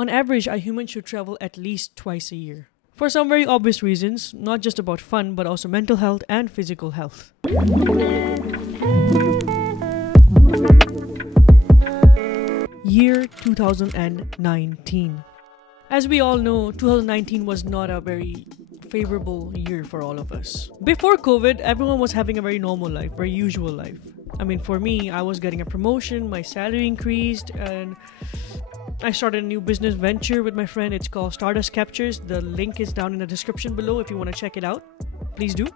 On average, a human should travel at least twice a year. For some very obvious reasons, not just about fun, but also mental health and physical health. Year 2019. As we all know, 2019 was not a very favorable year for all of us. Before COVID, everyone was having a very normal life, very usual life. I mean, for me, I was getting a promotion, my salary increased, and I started a new business venture with my friend. It's called Stardust Captures. The link is down in the description below if you want to check it out. Please do.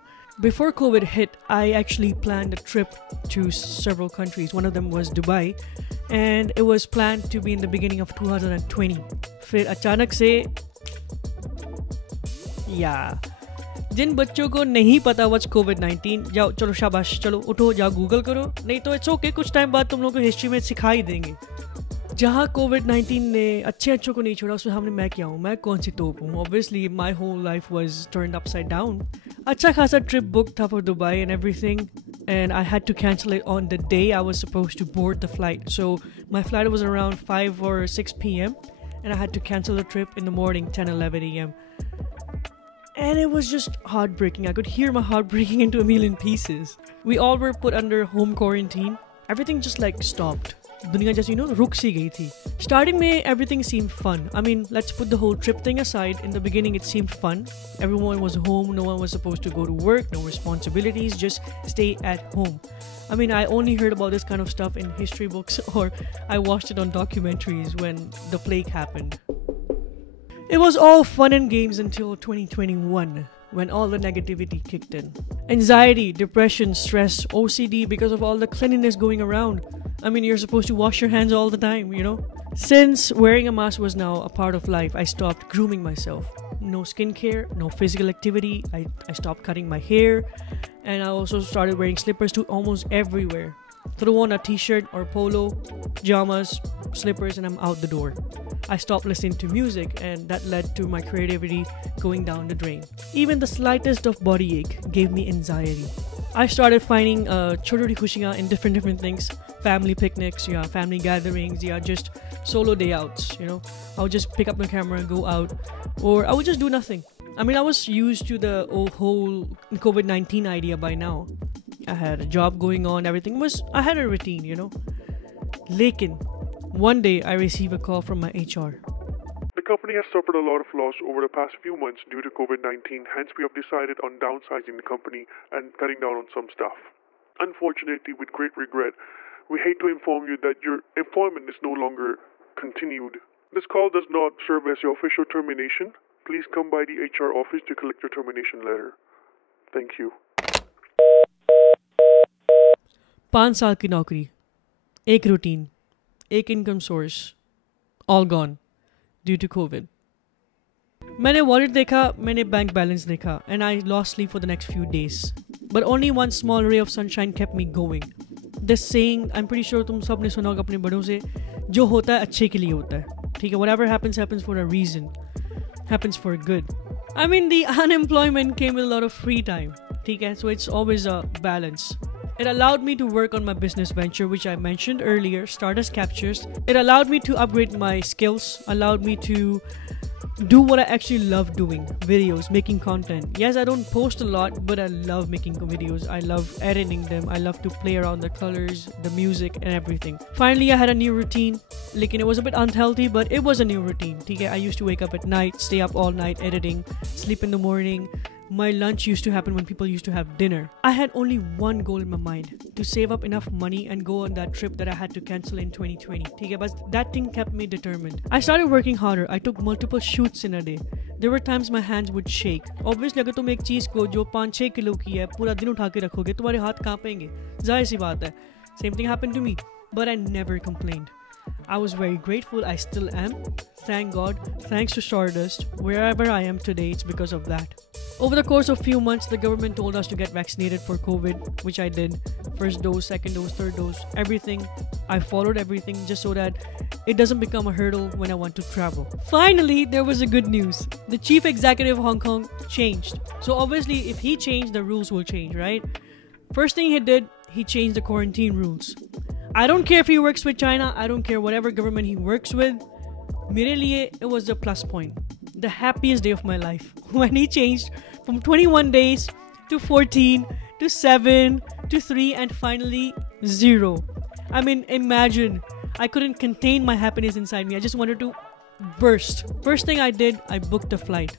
Before COVID hit, I actually planned a trip to several countries. One of them was Dubai, and it was planned to be in the beginning of 2020. फिर अचानक से जिन बच्चों को नहीं पता what's COVID-19, जाओ चलो शाबाश, चलो उठो, जाओ गूगल करो, नहीं तो इट्स ओके, कुछ टाइम बाद तुम लोगों को हिस्ट्री में सिखा ही देंगे. जहाँ COVID-19 ने अच्छों को नहीं छोड़ा, उसमें हमने मैं क्या हूँ, मैं कौन सी तोप हूँ. Obviously, my whole life was turned upside down. अच्छा खासा trip booked था for Dubai and everything, and I had to cancel it on the day I was supposed to board the flight. So my flight was around 5 or 6 p.m. and I had to cancel the trip in the morning, 10-11 a.m. And it was just heartbreaking. I could hear my heart breaking into a million pieces. We all were put under home quarantine. Everything just like stopped. दुनिया जैसे रुक सी गई थी. Starting में everything seemed fun. I mean, let's put the whole trip thing aside. In the beginning, it seemed fun. Everyone was home. No one was supposed to go to work. No responsibilities. Just stay at home. I mean, I only heard about this kind of stuff in history books, or I watched it on documentaries when the plague happened. It was all fun and games until 2021, when all the negativity kicked in. Anxiety, depression, stress, OCD because of all the cleanliness going around. I mean, you're supposed to wash your hands all the time, Since wearing a mask was now a part of life, I stopped grooming myself. No skincare, no physical activity. I stopped cutting my hair. And I also started wearing slippers to almost everywhere. Throw on a t-shirt or polo, pajamas, slippers, and I'm out the door. I stopped listening to music, and that led to my creativity going down the drain. Even the slightest of body ache gave me anxiety. I started finding choti khushiyan in different things. Family picnics, family gatherings, just solo day outs, I would just pick up my camera and go out, or I would just do nothing. I mean, I was used to the whole COVID-19 idea by now. I had a job going on, I had a routine, Lekin, one day I received a call from my HR. The company has suffered a lot of loss over the past few months due to COVID-19, hence we have decided on downsizing the company and cutting down on some stuff. Unfortunately, with great regret, we hate to inform you that your employment is no longer continued. This call does not serve as your official termination. Please come by the HR office to collect your termination letter. Thank you. 5 साल की नौकरी, एक routine, एक income source, all gone due to COVID. मैंने wallet देखा, मैंने bank balance देखा, and I lost sleep for the next few days. But only one small ray of sunshine kept me going. This saying, I'm pretty sure तुम सब ने सुना होगा अपने बड़ों से, जो होता है अच्छे के लिए होता है. ठीक है, whatever happens, happens for a reason. Happens for good. I mean, the unemployment came with a lot of free time. ठीक है, so it's always a balance. It allowed me to work on my business venture, which I mentioned earlier, Stardust Captures. It allowed me to upgrade my skills, allowed me to do what I actually love doing, videos, making content. Yes, I don't post a lot, but I love making videos. I love editing them. I love to play around the colors, the music, and everything. Finally, I had a new routine. Like, it was a bit unhealthy, but it was a new routine. Okay? I used to wake up at night, stay up all night editing, sleep in the morning. My lunch used to happen when people used to have dinner. I had only one goal in my mind, to save up enough money and go on that trip that I had to cancel in 2020. Okay, but that thing kept me determined. I started working harder. I took multiple shoots in a day. There were times my hands would shake. Obviously, अगर तुम एक चीज को जो 5-6 kilo की है पूरा दिन उठा के रखोगे, तुम्हारे हाथ कांपेंगे. जाहिर सी बात है. Same thing happened to me, but I never complained. I was very grateful. I still am. Thank God. Thanks to Stardust. Wherever I am today, it's because of that. Over the course of few months, the government told us to get vaccinated for COVID, which I did. First dose, second dose, third dose, everything. I followed everything just so that it doesn't become a hurdle when I want to travel. Finally, there was a good news. The chief executive of Hong Kong changed. So obviously, if he changed, the rules will change, right? First thing he did, he changed the quarantine rules. I don't care if he works with China. I don't care whatever government he works with. मेरे लिए it was the plus point, the happiest day of my life when he changed from 21 days to 14 to 7 to 3 and finally 0. I mean, imagine, I couldn't contain my happiness inside me. I just wanted to burst. First thing I did, I booked a flight.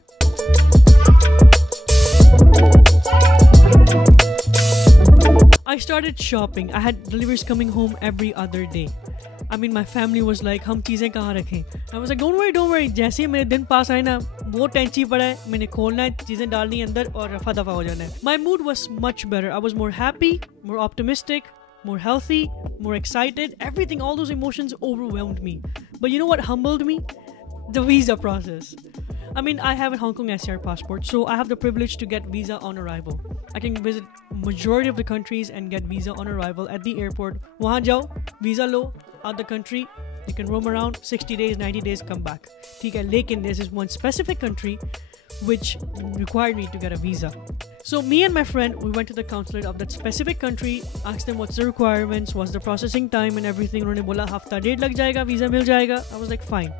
I started shopping. I had deliveries coming home every other day. I mean, my family was like, हम चीज़ें कहाँ रखें? I was like, don't worry. जैसे ही मेरे दिन पास आए ना, वो टेंशन ही पड़ा है, मैंने खोलना है, चीज़ें डालनी है अंदर और रफा दफा हो जाना है. My mood was much better. I was more happy, more optimistic, more healthy, more excited. Everything, all those emotions overwhelmed me. But you know what humbled me? The visa process. I mean, I have a Hong Kong SCR passport, so I have the privilege to get visa on arrival. I can visit majority of the countries and get visa on arrival at the airport. वहाँ जाओ, visa low, out the country, you can roam around, 60 days, 90 days, come back. ठीक है, लेकिन this is one specific country which required me to get a visa. So me and my friend, we went to the consulate of that specific country, asked them what's the requirements, what's the processing time and everything. उन्होंने बोला हफ्ता डेढ़ लग जाएगा, visa मिल जाएगा. I was like fine.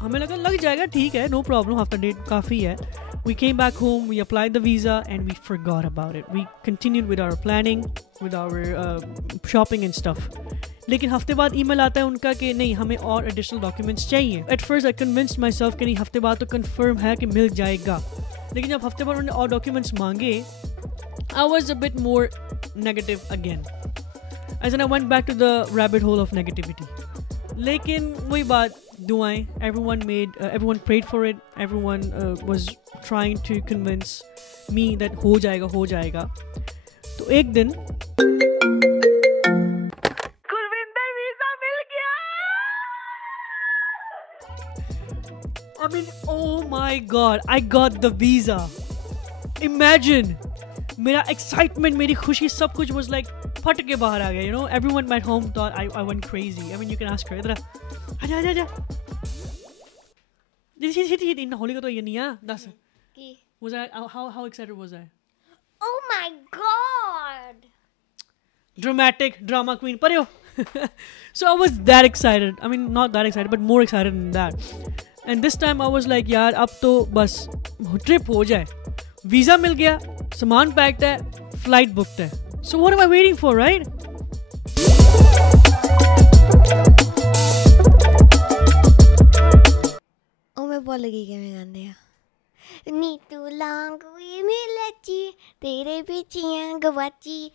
हमें लगा लग जाएगा, ठीक है, no problem, हफ्ता डेढ़ काफ़ी है. We came back home, we applied the visa and we forgot about it. We continued with our planning, with our shopping and stuff. लेकिन हफ्ते बाद ईमेल आता है उनका कि नहीं हमें और एडिशनल डॉक्यूमेंट्स चाहिए. At first I convinced myself कि नहीं हफ्ते बाद तो कंफर्म है कि मिल जाएगा. लेकिन जब हफ्ते बाद उन्होंने और डॉक्यूमेंट्स मांगे, I was a bit more negative again. As in I went back to the rabbit hole of negativity. लेकिन वही बात, दुआएं, everyone prayed for it, everyone was trying to convince me that हो जाएगा. तो एक दिन कुलविंदर वीजा मिल गया. I mean, oh my god, I got the visa. Imagine, मेरा excitement, मेरी खुशी, सब कुछ was like फट के बाहर आ गया. You know, everyone at home thought I went crazy. I mean, you can ask her. इधर आजा. This इन होली का तो ये नहीं है. दस. Was I how excited was I? Oh my god! Dramatic drama queen. पर यो. So I was that excited. I mean, not that excited, but more excited than that. And this time I was like, यार अब तो बस trip हो जाए. Visa मिल गया, सामान packed है, फ्लाइट बुकड है. So what am I waiting for, right? Oh, मैं बोल लगी क्या मैं गाने हैं. नीतू लांग हुई मिलची तेरे पिछियां गवाची